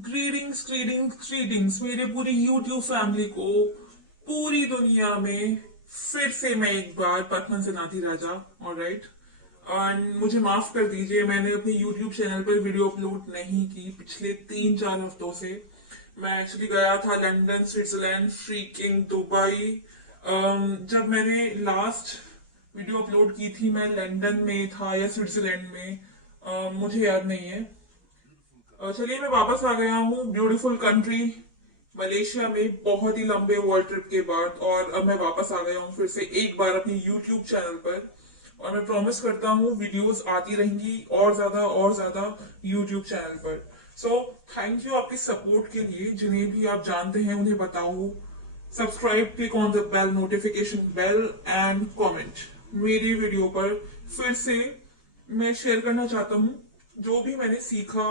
Greetings मेरे पूरी YouTube family को, पूरी दुनिया में फिर से मैं एक बार पद्मन सेनाथी राजा। ऑलराइट। एंड मुझे माफ कर दीजिए, मैंने अपने यूट्यूब चैनल पर वीडियो अपलोड नहीं की पिछले 3-4 हफ्तों से। मैं एक्चुअली गया था लंदन, स्विट्जरलैंड, फ्रीकिंग दुबई। जब मैंने लास्ट वीडियो अपलोड की थी मैं लंदन में था या स्विट्जरलैंड में, मुझे याद नहीं है। चलिए मैं वापस आ गया हूँ ब्यूटीफुल कंट्री मलेशिया में बहुत ही लंबे वर्ल्ड ट्रिप के बाद, और अब मैं वापस आ गया हूँ फिर से एक बार अपनी यूट्यूब चैनल पर। और मैं प्रॉमिस करता हूँ वीडियोस आती रहेंगी और ज्यादा यूट्यूब चैनल पर। सो थैंक यू आपकी सपोर्ट के लिए। जिन्हें भी आप जानते हैं उन्हें बताओ, subscribe, click on the bell, notification bell and comment. मेरी वीडियो पर फिर से मैं शेयर करना चाहता हूँ जो भी मैंने सीखा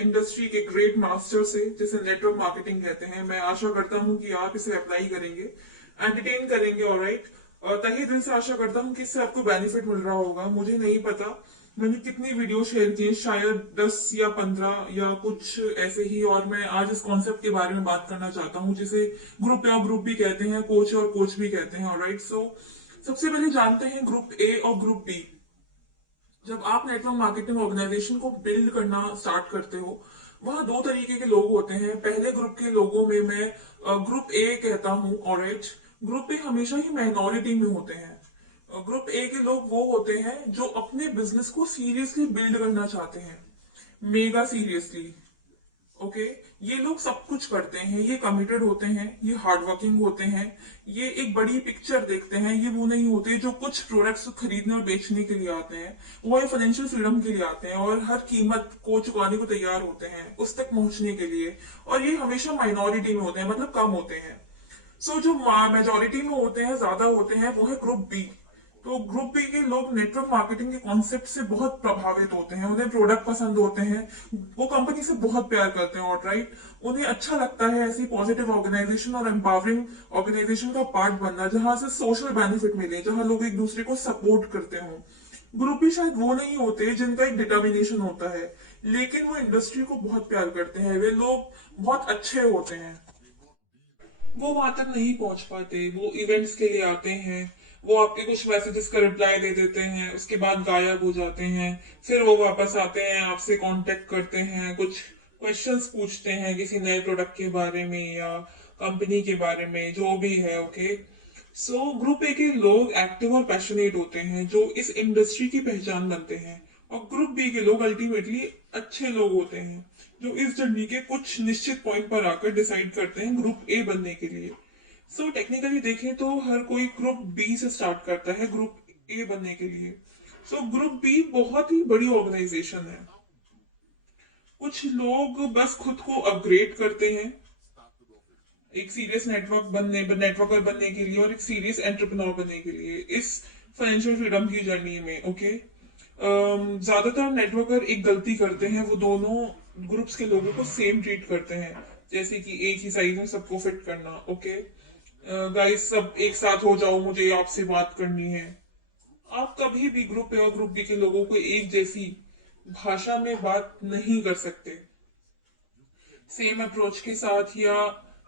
इंडस्ट्री के ग्रेट मास्टर से, जिसे नेटवर्क मार्केटिंग कहते हैं। मैं आशा करता हूँ कि आप इसे अप्लाई करेंगे, एंटरटेन करेंगे। ऑलराइट। तहे दिल से आशा करता हूँ कि इससे आपको बेनिफिट मिल रहा होगा। मुझे नहीं पता मैंने कितनी वीडियो शेयर की, शायद 10 या 15 या कुछ ऐसे ही। और मैं आज इस कॉन्सेप्ट के बारे में बात करना चाहता हूँ जिसे ग्रुप ए और ग्रुप बी कहते हैं, कोच और कोच भी कहते हैं। ऑलराइट। सो सबसे पहले जानते हैं ग्रुप ए और ग्रुप बी। जब आप नेटवर्क मार्केटिंग ऑर्गेनाइजेशन को बिल्ड करना स्टार्ट करते हो, वहां दो तरीके के लोग होते हैं। पहले ग्रुप के लोगों में मैं ग्रुप ए कहता हूं। ऑलराइट। ग्रुप ए हमेशा ही माइनॉरिटी में होते हैं। ग्रुप ए के लोग वो होते हैं जो अपने बिजनेस को सीरियसली बिल्ड करना चाहते हैं, मेगा सीरियसली। ओके। ये लोग सब कुछ करते हैं, ये कमिटेड होते हैं, ये हार्ड वर्किंग होते हैं, ये एक बड़ी पिक्चर देखते हैं। ये वो नहीं होते जो कुछ प्रोडक्ट्स खरीदने और बेचने के लिए आते हैं, वो ये फाइनेंशियल फ्रीडम के लिए आते हैं और हर कीमत को चुकाने को तैयार होते हैं उस तक पहुंचने के लिए। और ये हमेशा माइनॉरिटी में होते हैं, मतलब कम होते हैं। सो जो मेजोरिटी में होते हैं, ज्यादा होते हैं, वो है ग्रुप बी। तो ग्रुप बी के लोग नेटवर्क मार्केटिंग के कॉन्सेप्ट से बहुत प्रभावित होते हैं, उन्हें प्रोडक्ट पसंद होते हैं, वो कंपनी से बहुत प्यार करते हैं। और राइट, उन्हें अच्छा लगता है ऐसी पॉजिटिव ऑर्गेनाइजेशन और एम्पावरिंग ऑर्गेनाइजेशन का पार्ट बनना जहां से सोशल बेनिफिट मिले, जहां लोग एक दूसरे को सपोर्ट करते हों। ग्रुप भी शायद वो नहीं होते जिनका एक डिटर्मिनेशन होता है, लेकिन वो इंडस्ट्री को बहुत प्यार करते हैं। वे लोग बहुत अच्छे होते हैं। वो वहां तक नहीं पहुंच पाते, वो इवेंट्स के लिए आते हैं, वो आपके कुछ मैसेजेस का रिप्लाई दे देते हैं, उसके बाद गायब हो जाते हैं। फिर वो वापस आते हैं, आपसे कांटेक्ट करते हैं, कुछ क्वेश्चंस पूछते हैं किसी नए प्रोडक्ट के बारे में या कंपनी के बारे में, जो भी है। ओके। सो ग्रुप ए के लोग एक्टिव और पैशनेट होते हैं जो इस इंडस्ट्री की पहचान बनते हैं। और ग्रुप बी के लोग अल्टीमेटली अच्छे लोग होते हैं जो इस जर्नी के कुछ निश्चित पॉइंट पर आकर डिसाइड करते हैं ग्रुप ए बनने के लिए। सो टेक्निकली देखें तो हर कोई ग्रुप बी से स्टार्ट करता है ग्रुप ए बनने के लिए। सो ग्रुप बी बहुत ही बड़ी ऑर्गेनाइजेशन है। कुछ लोग बस खुद को अपग्रेड करते हैं एक सीरियस नेटवर्कर बनने के लिए और एक सीरियस एंटरप्रेन्योर बनने के लिए इस फाइनेंशियल फ्रीडम की जर्नी में। ओके। ज्यादातर नेटवर्कर एक गलती करते हैं, वो दोनों ग्रुप्स के लोगों को सेम ट्रीट करते हैं, जैसे कि एक ही साइज में सबको फिट करना। ओके। गाइस सब एक साथ हो जाओ, मुझे आपसे बात करनी है। आप कभी भी ग्रुप ए और ग्रुप बी के लोगों को एक जैसी भाषा में बात नहीं कर सकते, सेम अप्रोच के साथ या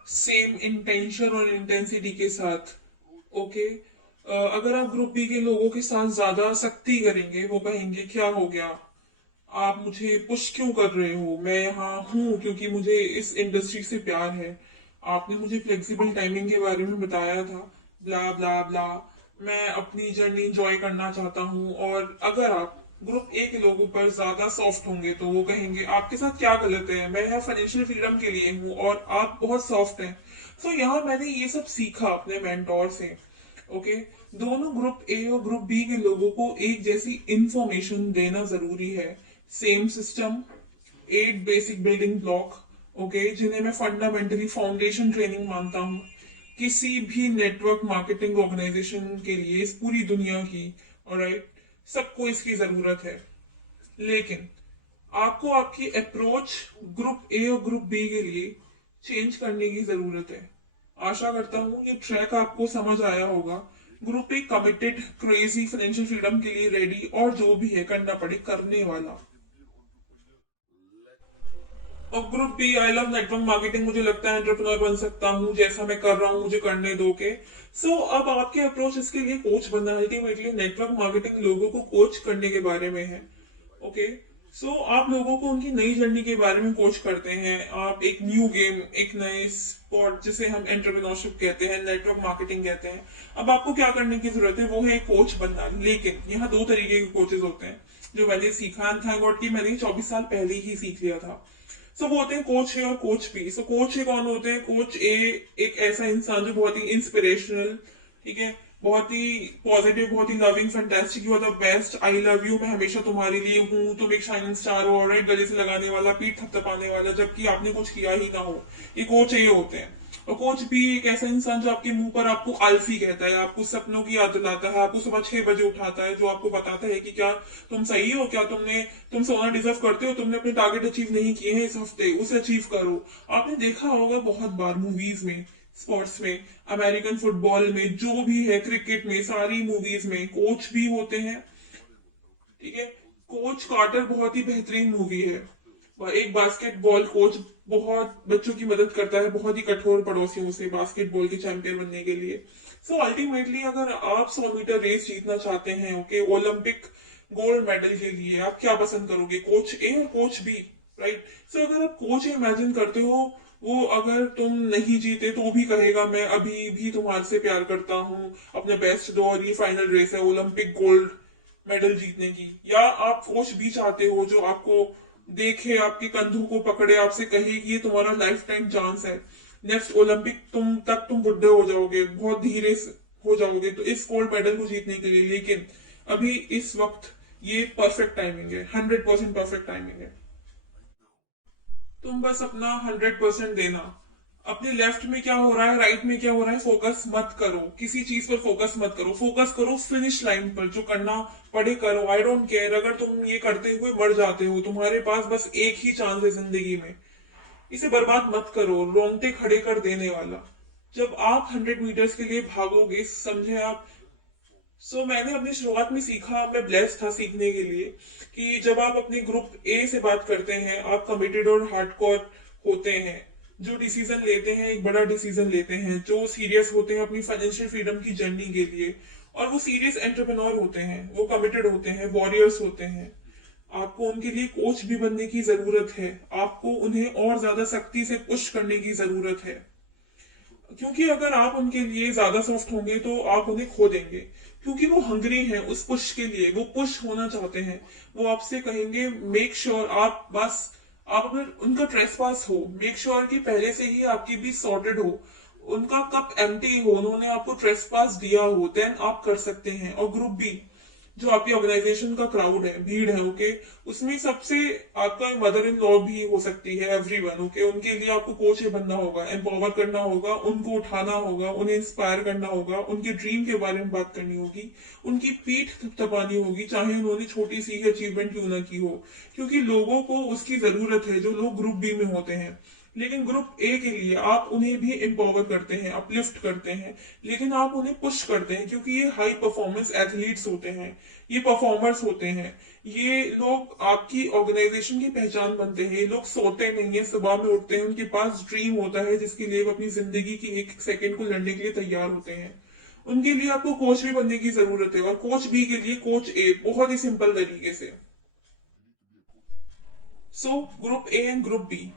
सेम इंटेंशन और इंटेंसिटी के साथ। ओके। अगर आप ग्रुप बी के लोगों के साथ ज्यादा सख्ती करेंगे, वो कहेंगे क्या हो गया, आप मुझे पुश क्यों कर रहे हो, मैं यहाँ हूँ क्योंकि मुझे इस इंडस्ट्री से प्यार है, आपने मुझे फ्लेक्सिबल टाइमिंग के बारे में बताया था, ब्ला ब्ला ब्ला, मैं अपनी जर्नी इंजॉय करना चाहता हूँ। और अगर आप ग्रुप ए के लोगों पर ज्यादा सॉफ्ट होंगे तो वो कहेंगे आपके साथ क्या गलत है, मैं यहाँ फाइनेंशियल फ्रीडम के लिए हूँ और आप बहुत सॉफ्ट हैं। तो यहाँ मैंने ये सब सीखा अपने मेंटोर से। ओके। दोनों ग्रुप ए और ग्रुप बी के लोगों को एक जैसी इंफॉर्मेशन देना जरूरी है। Same system, 8 basic building block, okay, जिन्हें मैं फंडामेंटली फाउंडेशन ट्रेनिंग मानता हूँ किसी भी नेटवर्क मार्केटिंग ऑर्गेनाइजेशन के लिए इस पूरी दुनिया की। ऑलराइट। सबको इसकी जरूरत है, लेकिन आपको आपकी अप्रोच ग्रुप ए और ग्रुप बी के लिए चेंज करने की जरूरत है। आशा करता हूँ ये ट्रैक आपको समझ आया होगा। Group A committed, crazy, financial freedom के लिए रेडी और जो भी है करना पड़े करने वाला। और group B, I love network marketing, मुझे लगता है एंटरप्रेन्योर बन सकता हूँ, जैसा मैं कर रहा हूँ मुझे करने दो के। सो अब आपके अप्रोच इसके लिए कोच बनना है। अल्टीमेटली नेटवर्क मार्केटिंग लोगों को कोच करने के बारे में है। ओके। सो आप लोगों को उनकी नई जर्नी के बारे में कोच करते हैं। आप एक न्यू गेम, एक नए स्पॉट जिसे हम एंटरप्रेन्योरशिप कहते हैं, नेटवर्क मार्केटिंग कहते हैं, अब आपको क्या करने की जरूरत है, वो है कोच बनना। लेकिन यहाँ दो तरीके के कोचेज होते हैं जो मैंने सीखा, एंड थैंक गॉड कि मैंने 24 साल पहले ही सीख लिया था। सो वो होते हैं कोच ए और कोच बी। सो कोच ए कौन होते हैं? कोच ए एक ऐसा इंसान जो बहुत ही इंस्पिरेशनल, ठीक है, बहुत ही पॉजिटिव, बहुत ही loving, fantastic, you are the best, I love you, मैं हमेशा तुम्हारे लिए हूँ, तुम एक शाइनिंग स्टार हो, राइट, गले से लगाने वाला, पीठ थपथपाने वाला जबकि आपने कुछ किया ही ना हो। ये कोच ए होते हैं। और कोच भी एक ऐसा इंसान जो आपके मुंह पर आपको आलसी कहता है, आपको सपनों की याद दिलाता है, आपको सुबह 6 बजे उठाता है, जो आपको बताता है कि क्या तुम सही हो, क्या तुम सोना डिजर्व करते हो, तुमने अपने टारगेट अचीव नहीं किए हैं इस हफ्ते, उसे अचीव करो। आपने देखा होगा बहुत बार मूवीज में, स्पोर्ट्स में, अमेरिकन फुटबॉल में, जो भी है, क्रिकेट में, सारी मूवीज में कोच भी होते हैं। ठीक है। कोच कार्टर बहुत ही बेहतरीन मूवी है। वह एक बास्केटबॉल कोच बहुत बच्चों की मदद करता है, बहुत ही कठोर पड़ोसियों से, बास्केटबॉल के चैंपियन बनने के लिए। सो अल्टीमेटली अगर आप 100 मीटर रेस जीतना चाहते हैं, ओके, ओलंपिक गोल्ड मेडल के लिए, आप क्या पसंद करोगे, कोच ए और कोच बी? राइट। सो अगर आप कोच इमेजिन करते हो, वो अगर तुम नहीं जीते तो भी कहेगा मैं अभी भी तुम्हारे से प्यार करता हूँ, अपने बेस्ट दो, और ये फाइनल रेस है ओलंपिक गोल्ड मेडल जीतने की। या आप कोच भी चाहते हो जो आपको देखे, आपके कंधों को पकड़े, आपसे कहे कि ये तुम्हारा लाइफ टाइम चांस है, नेक्स्ट ओलंपिक तुम बुढ़े हो जाओगे, बहुत धीरे हो जाओगे तो इस गोल्ड मेडल को जीतने के लिए। लेकिन अभी इस वक्त ये परफेक्ट टाइमिंग है, 100% परफेक्ट टाइमिंग है। तुम बस अपना 100% देना। अपने लेफ्ट में क्या हो रहा है, राइट में क्या हो रहा है, फोकस मत करो, किसी चीज पर फोकस मत करो, फोकस करो फिनिश लाइन पर, जो करना पड़े करो, आई डोंट केयर। अगर तुम ये करते हुए मर जाते हो, तुम्हारे पास बस एक ही चांस है जिंदगी में, इसे बर्बाद मत करो, रोंगटे खड़े कर देने वाला। जब आप 100 मीटर्स के लिए भागोगे, समझे आप। मैंने अपनी शुरुआत में सीखा, मैं ब्लेस्ड था सीखने के लिए, कि जब आप अपने ग्रुप ए से बात करते हैं, आप कमिटेड और हार्डकोर होते हैं, जो डिसीजन लेते हैं एक बड़ा डिसीजन लेते हैं, जो सीरियस होते हैं अपनी फाइनेंशियल फ्रीडम की जर्नी के लिए, और वो सीरियस एंटरप्रेन्योर होते हैं, वो कमिटेड होते हैं, वॉरियर्स होते हैं। आपको उनके लिए कोच भी बनने की जरूरत है, आपको उन्हें और ज्यादा सख्ती से पुश करने की जरूरत है। क्योंकि अगर आप उनके लिए ज्यादा सॉफ्ट होंगे तो आप उन्हें खो देंगे, क्योंकि वो हंग्री हैं उस पुश के लिए, वो पुश होना चाहते हैं। वो आपसे कहेंगे मेक श्योर आप बस, आप अगर उनका ट्रेसपास हो, मेक श्योर कि पहले से ही आपकी भी सॉर्टेड हो, उनका कप एम्प्टी हो, उन्होंने आपको ट्रेसपास दिया हो, देन आप कर सकते हैं। और ग्रुप बी, जो आपकी ऑर्गेनाइजेशन का क्राउड है, भीड़ है, ओके, उसमें सबसे आपका मदर इन लॉ भी हो सकती है, एवरीवन, ओके, उनके लिए आपको कोच ही बनना होगा, एम्पावर करना होगा, उनको उठाना होगा, उन्हें इंस्पायर करना होगा, उनके ड्रीम के बारे में बात करनी होगी, उनकी पीठ थपथपानी होगी, चाहे उन्होंने छोटी सी ही अचीवमेंट क्यों ना की हो, क्योंकि लोगों को उसकी जरूरत है जो लोग ग्रुप बी में होते हैं। लेकिन ग्रुप ए के लिए आप उन्हें भी एम्पावर करते हैं, अपलिफ्ट करते हैं, लेकिन आप उन्हें पुश करते हैं, क्योंकि ये हाई परफॉर्मेंस एथलीट्स होते हैं, ये परफॉर्मर्स होते हैं, ये लोग आपकी ऑर्गेनाइजेशन की पहचान बनते हैं। ये लोग सोते नहीं है, सुबह में उठते हैं, उनके पास ड्रीम होता है जिसके लिए वो अपनी जिंदगी की एक सेकंड को लड़ने के लिए तैयार होते हैं। उनके लिए आपको कोच भी बनने की जरूरत है, और कोच बी के लिए कोच ए, बहुत ही सिंपल तरीके से। Group A and group B.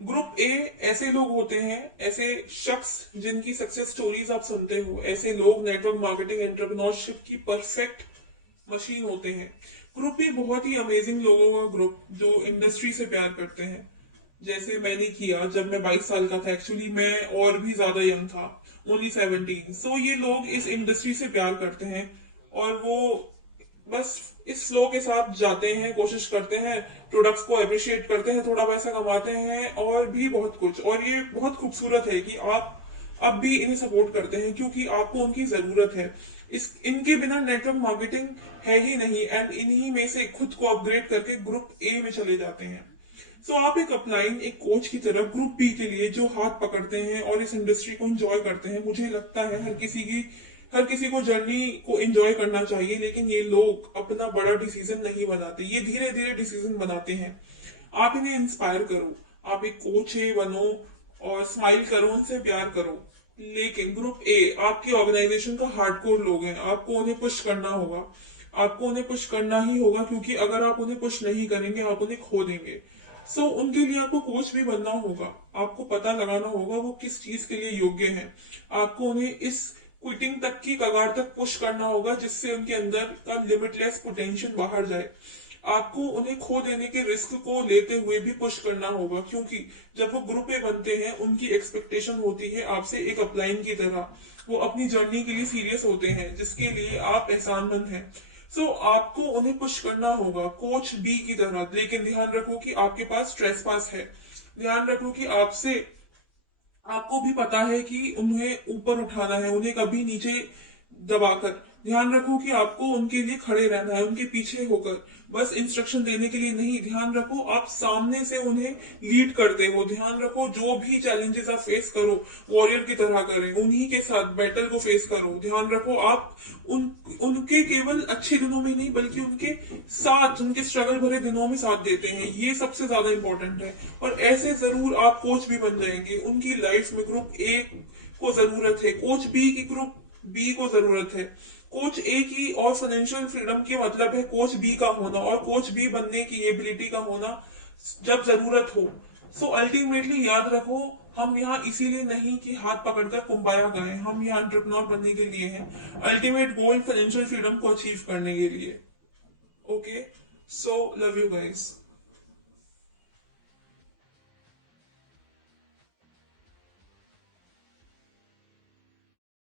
Group A ऐसे लोग होते हैं, ऐसे शख्स जिनकी सक्सेस स्टोरीज आप सुनते हो, ऐसे लोग नेटवर्क मार्केटिंग एंटरप्रेन्योरशिप की परफेक्ट मशीन होते हैं। ग्रुप बी बहुत ही अमेजिंग लोगों का ग्रुप, जो इंडस्ट्री से प्यार करते हैं, जैसे मैंने किया जब मैं 22 साल का था। एक्चुअली मैं और भी ज्यादा यंग था, ओनली 17। ये लोग इस इंडस्ट्री से प्यार करते हैं, और वो बस इस फ्लो के साथ जाते हैं, कोशिश करते हैं, प्रोडक्ट्स को अप्रिशिएट करते हैं, थोड़ा पैसा कमाते हैं, और भी बहुत कुछ। और ये बहुत खूबसूरत है कि आप अब भी इन्हें सपोर्ट करते हैं, क्योंकि आपको उनकी जरूरत है। इनके बिना नेटवर्क मार्केटिंग है ही नहीं, एंड इन्हीं में से खुद को अपग्रेड करके ग्रुप ए में चले जाते हैं। आप एक अपलाइन, एक कोच की तरह ग्रुप बी के लिए जो हाथ पकड़ते हैं और इस इंडस्ट्री को एंजॉय करते हैं। मुझे लगता है हर किसी को जर्नी को एंजॉय करना चाहिए, लेकिन ये लोग अपना बड़ा डिसीजन नहीं बनाते, ये धीरे धीरे डिसीजन बनाते हैं। आप इन्हें इंस्पायर करो, आप एक कोच ए बनो और स्माइल करो, उनसे प्यार करो। लेकिन ग्रुप ए आपकी ऑर्गेनाइजेशन का हार्डकोर लोग हैं, आपको उन्हें पुश करना होगा। आपको उन्हें पुश करना ही होगा, क्योंकि अगर आप उन्हें पुश नहीं करेंगे आप उन्हें खो देंगे। सो उनके लिए आपको कोच भी बनना होगा। आपको पता लगाना होगा वो किस चीज के लिए योग्य है। आपको उन्हें इस क्विटिंग तक की कगार तक पुश करना होगा जिससे उनके अंदर का लिमिटलेस पोटेंशियल बाहर जाए। आपको उन्हें खो देने के रिस्क को लेते हुए भी पुश करना होगा, क्योंकि जब वो ग्रुप ए बनते हैं उनकी एक्सपेक्टेशन होती है आपसे एक अपलाइन की तरह। वो अपनी जर्नी के लिए सीरियस होते हैं जिसके लिए आप एहसानमंद हैं। सो आपको उन्हें पुश करना होगा कोच बी की तरह। लेकिन ध्यान रखो कि आपके पास स्ट्रेस पास है। ध्यान रखो कि आपसे आपको भी पता है कि उन्हें ऊपर उठाना है, उन्हें कभी नीचे दबाकर। ध्यान रखो कि आपको उनके लिए खड़े रहना है, उनके पीछे होकर, बस इंस्ट्रक्शन देने के लिए नहीं। ध्यान रखो आप सामने से उन्हें लीड करते हो। ध्यान रखो जो भी चैलेंजेस आप फेस करो वॉरियर की तरह करें, उन्हीं के साथ बैटल को फेस करो। ध्यान रखो आप उनके केवल अच्छे दिनों में नहीं बल्कि उनके साथ, उनके स्ट्रगल भरे दिनों में साथ देते हैं। ये सबसे ज्यादा इंपॉर्टेंट है। और ऐसे जरूर आप कोच भी बन जाएंगे। उनकी लाइफ में ग्रुप ए को जरूरत है, कोच बी की ग्रुप बी को जरूरत है। कोच ए की और फाइनेंशियल फ्रीडम की मतलब है कोच बी का होना, और कोच बी बनने की एबिलिटी का होना जब जरूरत हो। सो अल्टीमेटली याद रखो, हम यहाँ इसीलिए नहीं कि हाथ पकड़कर कुंबाया गाएं, हम यहाँ एंटरप्रेन्योर बनने के लिए हैं। अल्टीमेट गोल फाइनेंशियल फ्रीडम को अचीव करने के लिए। Okay, so love you guys.